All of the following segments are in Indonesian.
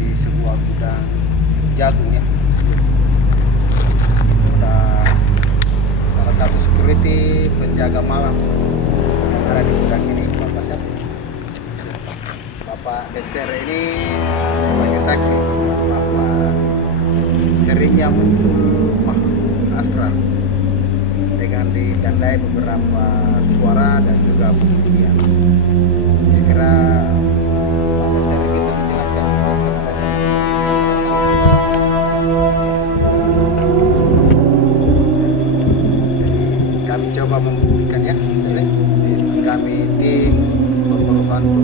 di sebuah gudang jagung ya. Udah salah satu security penjaga malam yang ada di gudang ini, Bapak siapa? Bapak Deser ini sebagai saksi. Bapak seringnya muncul asrar dengan ditandai beberapa suara dan juga bunyian. Sekira Bapak Deser bisa menjelaskan kami coba membuktikan ya, kami tim pemburu bantu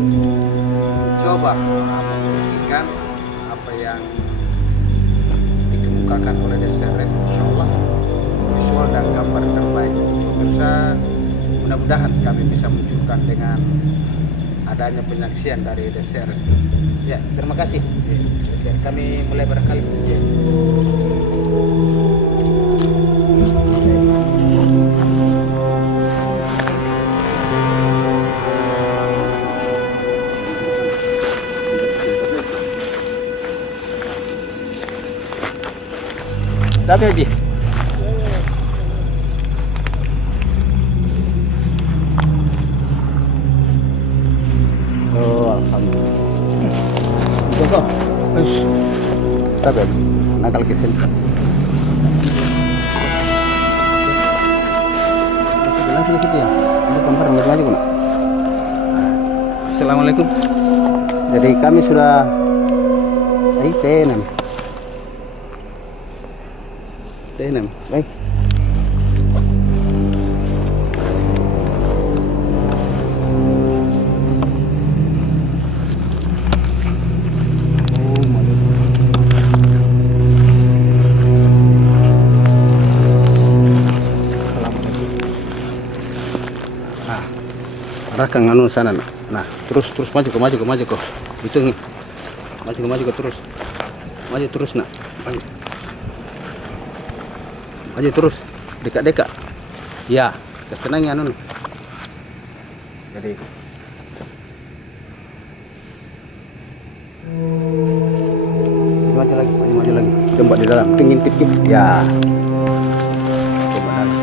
coba membuktikan apa yang dikemukakan oleh Deseret, insyaallah visual dan gambar terbaik pemirsa. Mudah-mudahan kami bisa munculkan dengan adanya penyaksian dari Deseret. Ya, terima kasih. Deseret, kami mulai barangkali. Ya. Tapi Haji. Oh, alhamdulillah. Joko. Tapi Haji, nakal kesini. Langsung ke situ ya. Ini kompor maju pun. Assalamualaikum. Jadi kami sudah tenang. Tenang, baik. Arahkan anu sana. Nah, terus maju ke. Itu nih. Maju ke terus. Maju terus nak. Maju terus. Dekat. Ya, kesenangnya anu. Jadi maju lagi. Jembak di dalam. Ngintip. Ya. Coba lagi.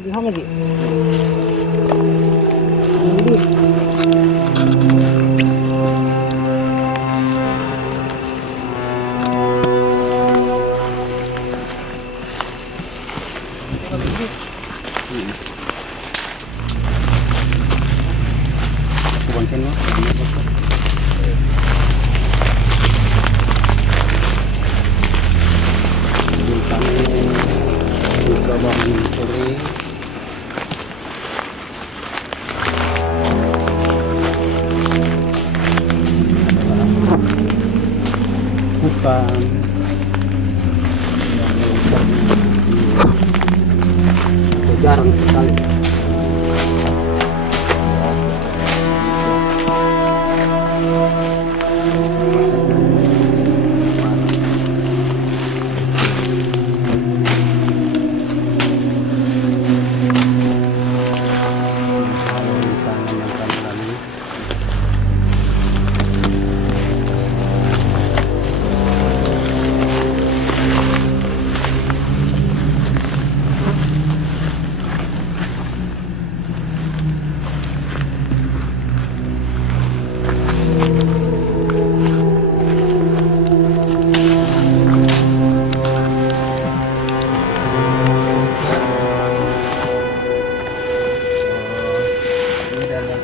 Ilham lagi. Ini. Aku bangkin lo. Kami coba menyusuri hutan yang jarang sekali.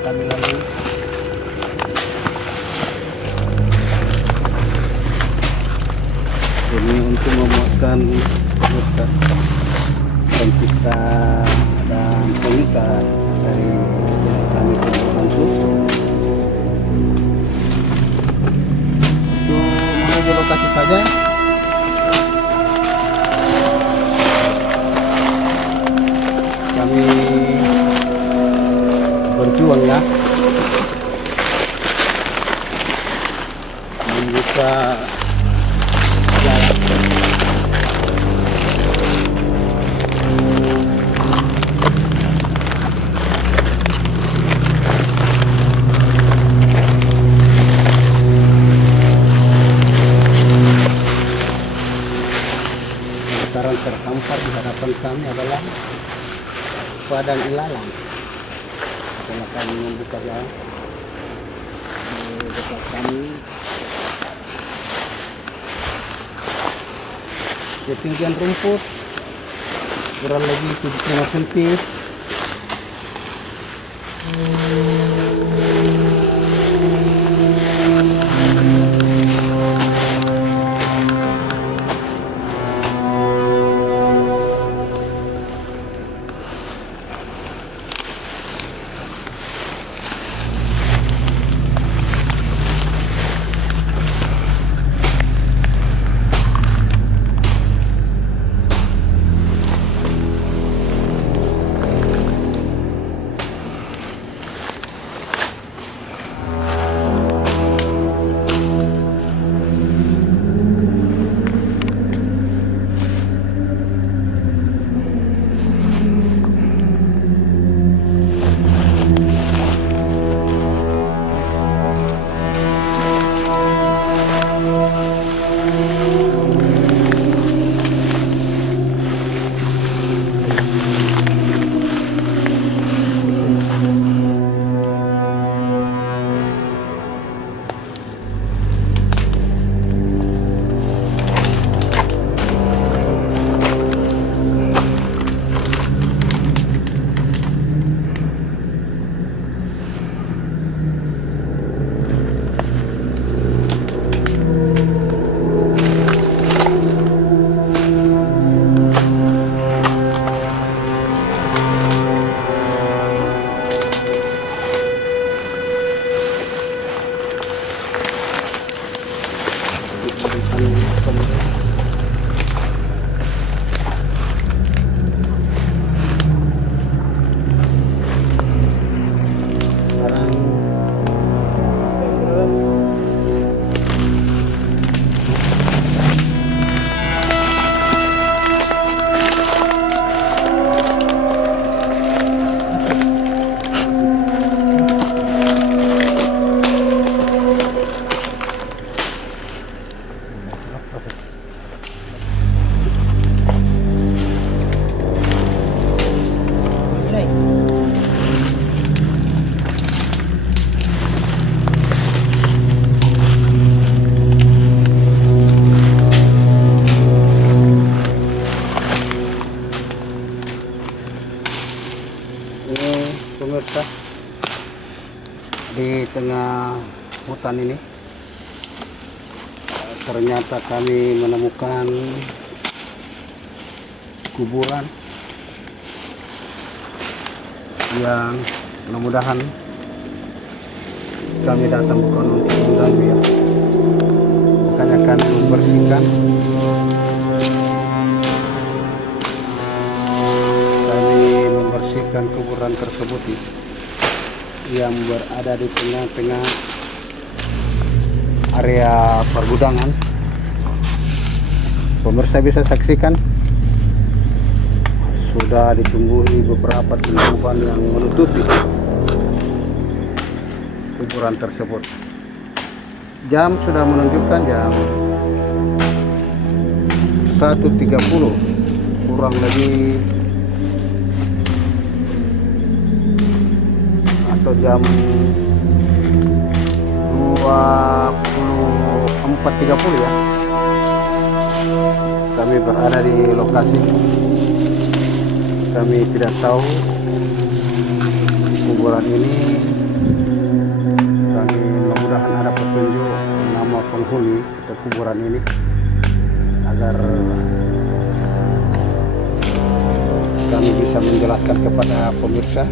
Kami lalui ini untuk memuatkan hutan dan kita dan pengikat dari kami membantu untuk menuju lokasi saja. Kami berjuang ya membuka jalan. Sekarang terhampar di hadapan kami adalah padang ilalang. Setelah kami membuka jalan di dekat kami, ketinggian rumput kurang lebih 75 cm. Ini pemirsa, di tengah hutan ini ternyata kami menemukan kuburan yang mudah-mudahan kami datang bukan untuk mengganggu ya, makanya kami membersihkan. Kuburan tersebut yang berada di tengah-tengah area pergudangan. Pemirsa bisa saksikan sudah ditumbuhi beberapa tumbuhan yang menutupi kuburan tersebut. Jam sudah menunjukkan jam 1.30, kurang lebih, atau jam 24.30 ya. Kami berada di lokasi. Kami tidak tahu kuburan ini. Kami mudah-mudahan ada petunjuk nama penghuni atau kuburan ini agar kami bisa menjelaskan kepada pemirsa.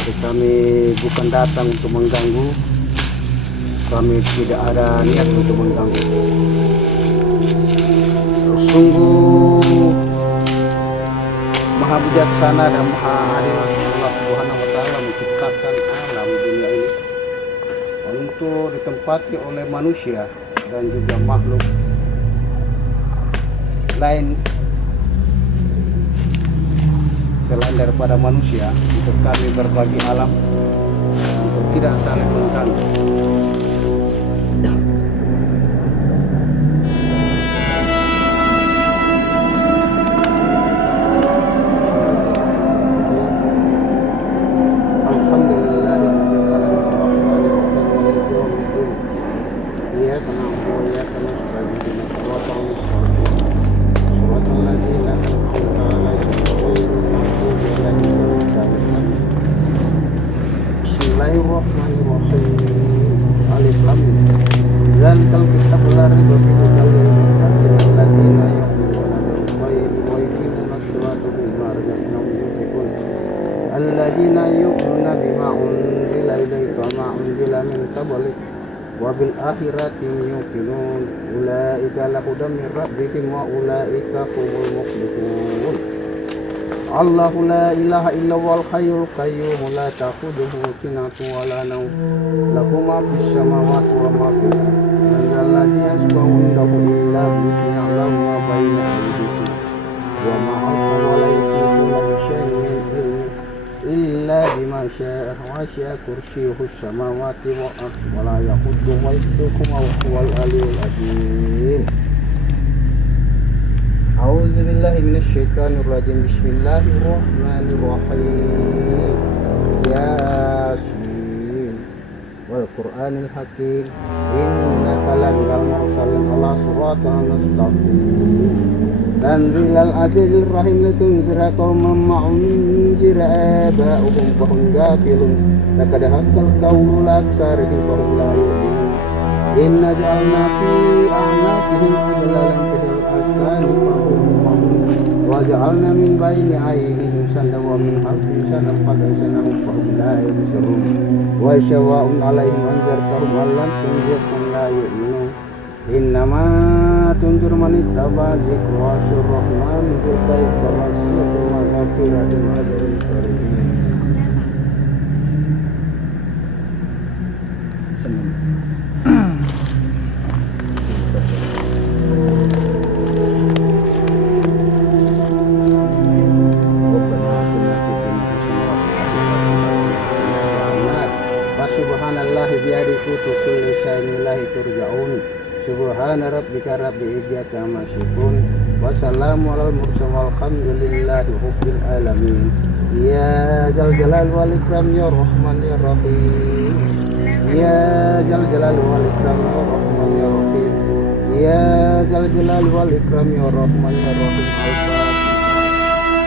Jadi kami bukan datang untuk mengganggu, kami tidak ada niat untuk mengganggu. Sungguh maha bijaksana dan maha adil Allah Subhanahu wa Ta'ala menciptakan alam dunia ini untuk ditempati oleh manusia dan juga makhluk lain selain daripada manusia, untuk kami berbagi alam, untuk tidak saling mengganggu. Bismillahirrahmanirrahim. Alif lam mim. Zalikal kitab la raiba fihi hudal lil muttaqin alladziina yu'minuuna bil ghaibi wa yuqiimuna as-salaata wa mimmaa razaqnaahum yunfiqun. Alladziina yu'minuuna bimaa unzila ilayka wa maa unzila min qablik wa bil aakhirati hum yuuqinuun. Ulaa'ika ala hudan min rabbihim wa ulaa'ika humul muflihun. Allahu la ilaha illa huwal hayyul qayyum la ta'khudhuhu sinatun wa la nawm lahu ma fis samawati wa ma fil ardi man dhal ladzi yashfa'u 'indahu illa bi'idznihi ya'lamu ma bayna aydihim wa ma khalfahum wa la yuhituna bi shay'in min ilmihi illa bima sha'a wasi'a kursiyyuhu as-samawati wal ardi wa la ya'uduhu hifdhuhuma wa huwal 'aliyyul 'azim. A'udzu billahi minasyaitonir rajim. Bismillahirrahmanirrahim. Yasin wal Qur'anil hakim. Innaka laminal mursalin ala siratal mustaqim. Tanzilal azizir rahim litunzira qauman ma unzira aba'uhum fa hum ghafilun. Laqad haqqal qawlu ala aktsarihim fa hum la yu'minun. Inna ja'alna fi a'naqihim aghlalan fil asfani وجعلنا من بين عينهم سدا ومن خلفهم سدا فأغشيناهم فهم لا يبصرون وسواء عليهم أنذرتهم أم لم تنذرهم لا يؤمنون إنما تنذر من اتبع الذكر وخشى الرحمن بالغيب فبشره بمغفرة وأجر كريم. Subhanallahi bi'adihi kulli syai'in ilahi turja'un. Subhana rabbika rabbil izzati amma yasifun wa salamun alal mursalin walhamdulillahi rabbil alamin. Ya Dzal Jalal wal Ikram ya Rahman ya Rahim. Ya Dzal Jalal wal Ikram ya Rahman ya Rahim. Ya Dzal Jalal wal Ikram ya Rahman ya Rahim. Al-Fatihah.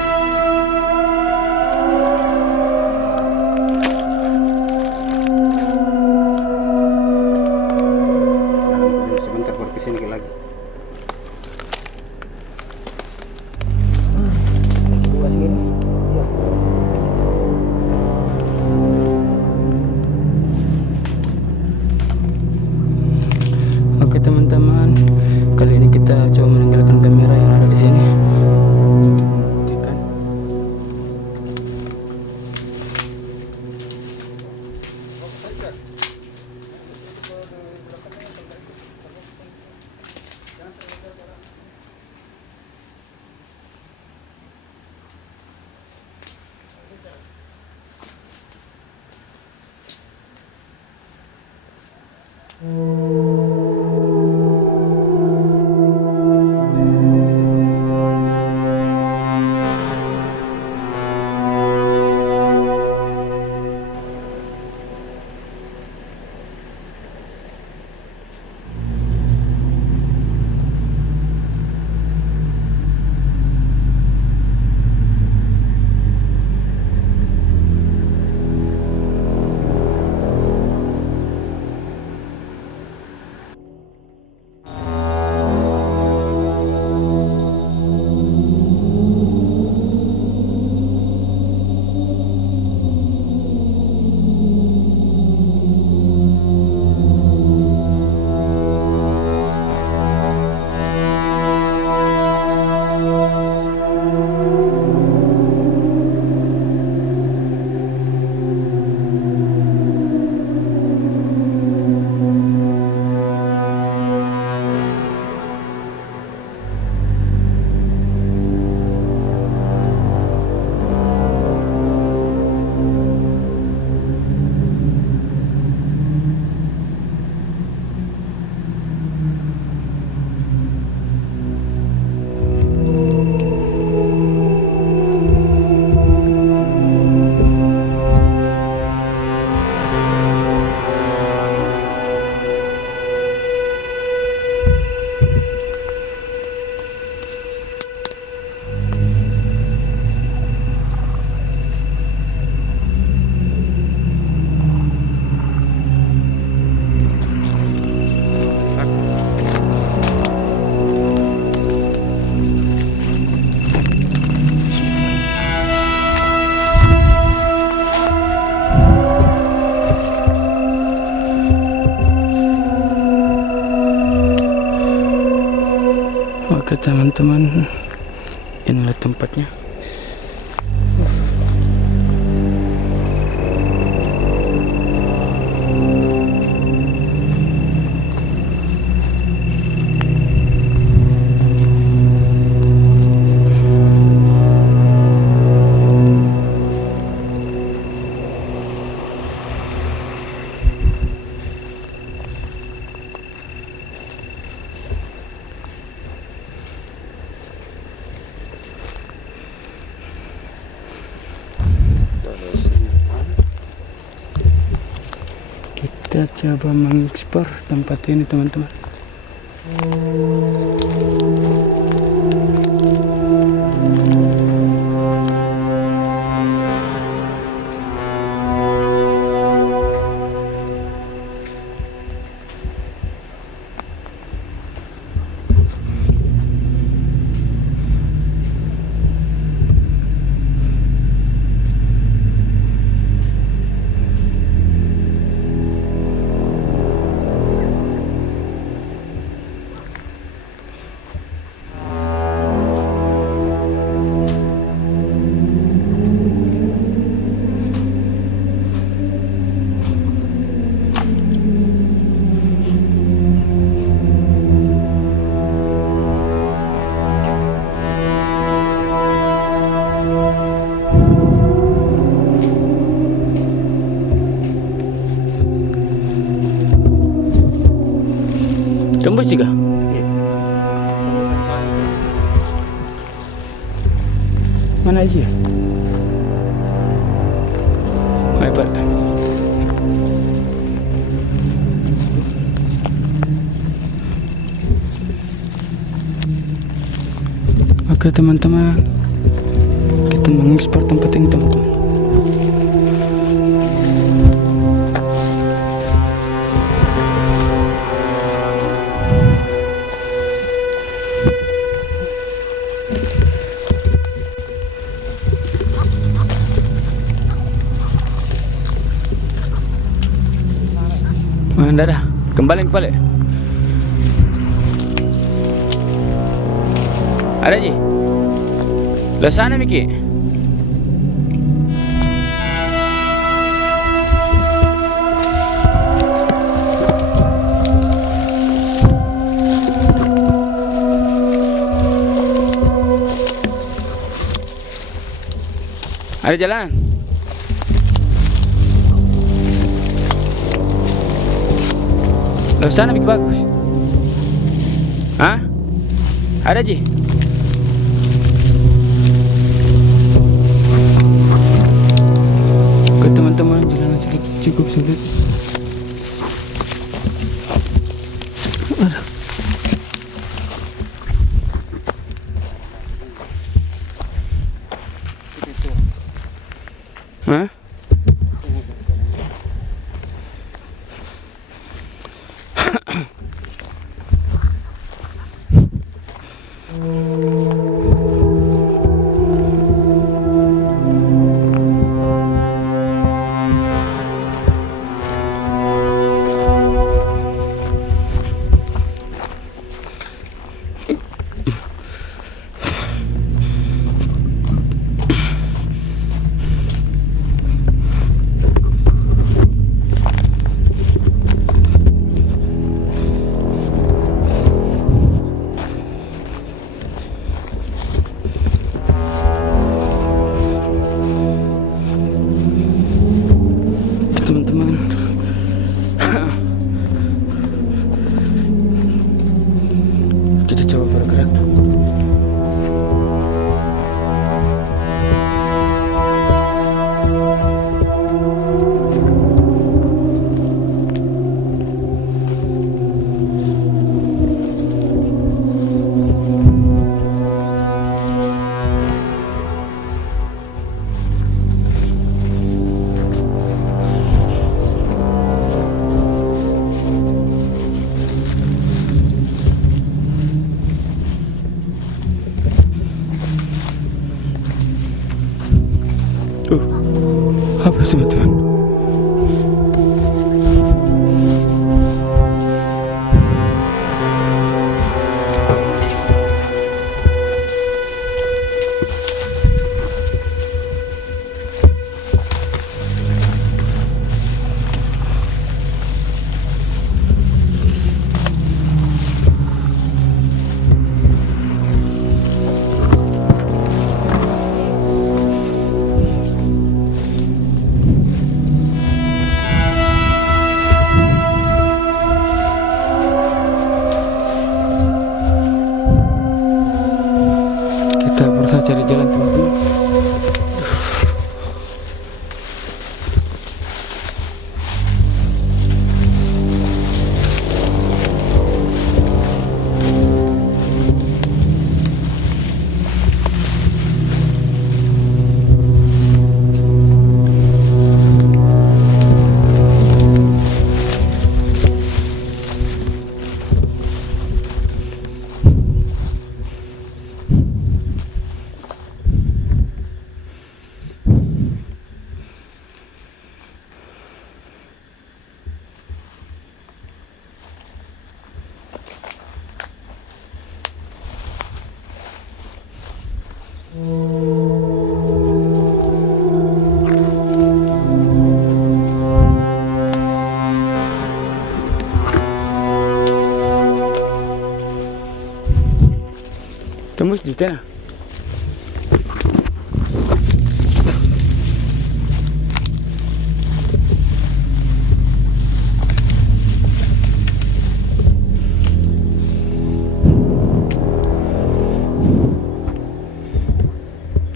Oke teman-teman, inilah tempatnya. Kita coba mengeksplor tempat ini teman-teman. Tembus juga? Mana aja? Hebat. Oke teman-teman, kita mengeksplor tempat ini teman-teman. Dah, kembali. Ada Ji? Lo sana Miki? Ada jalan? Loh sana bikin bagus. Hah? Ada Ji? Ke teman-teman jalan sedikit cukup sulit. Hah? Teman-teman, kita coba bergerak. Apa teman-teman? Kita berusaha cari jalan teman-teman. Tembus di tanah.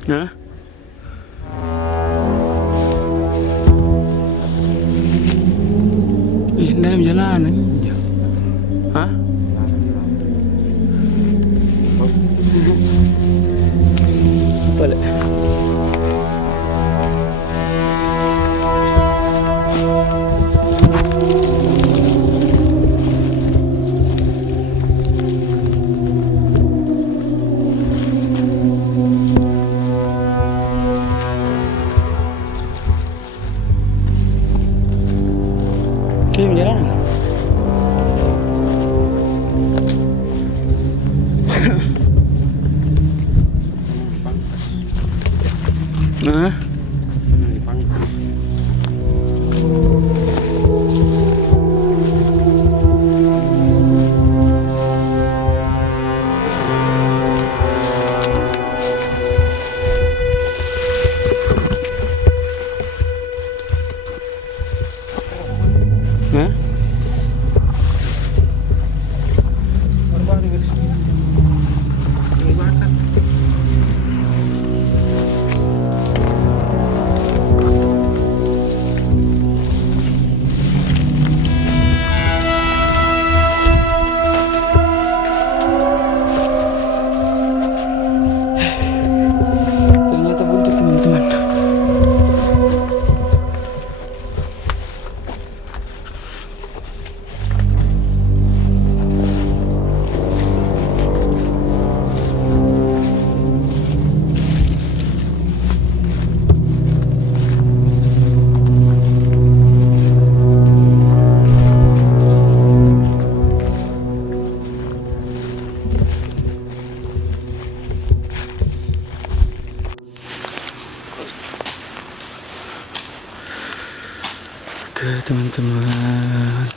Hah? Dalam jalanan aja. Hah? Balik. Oke, jalan. Nah, Hah? teman-teman.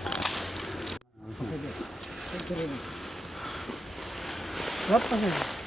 Berapa sih?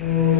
Ini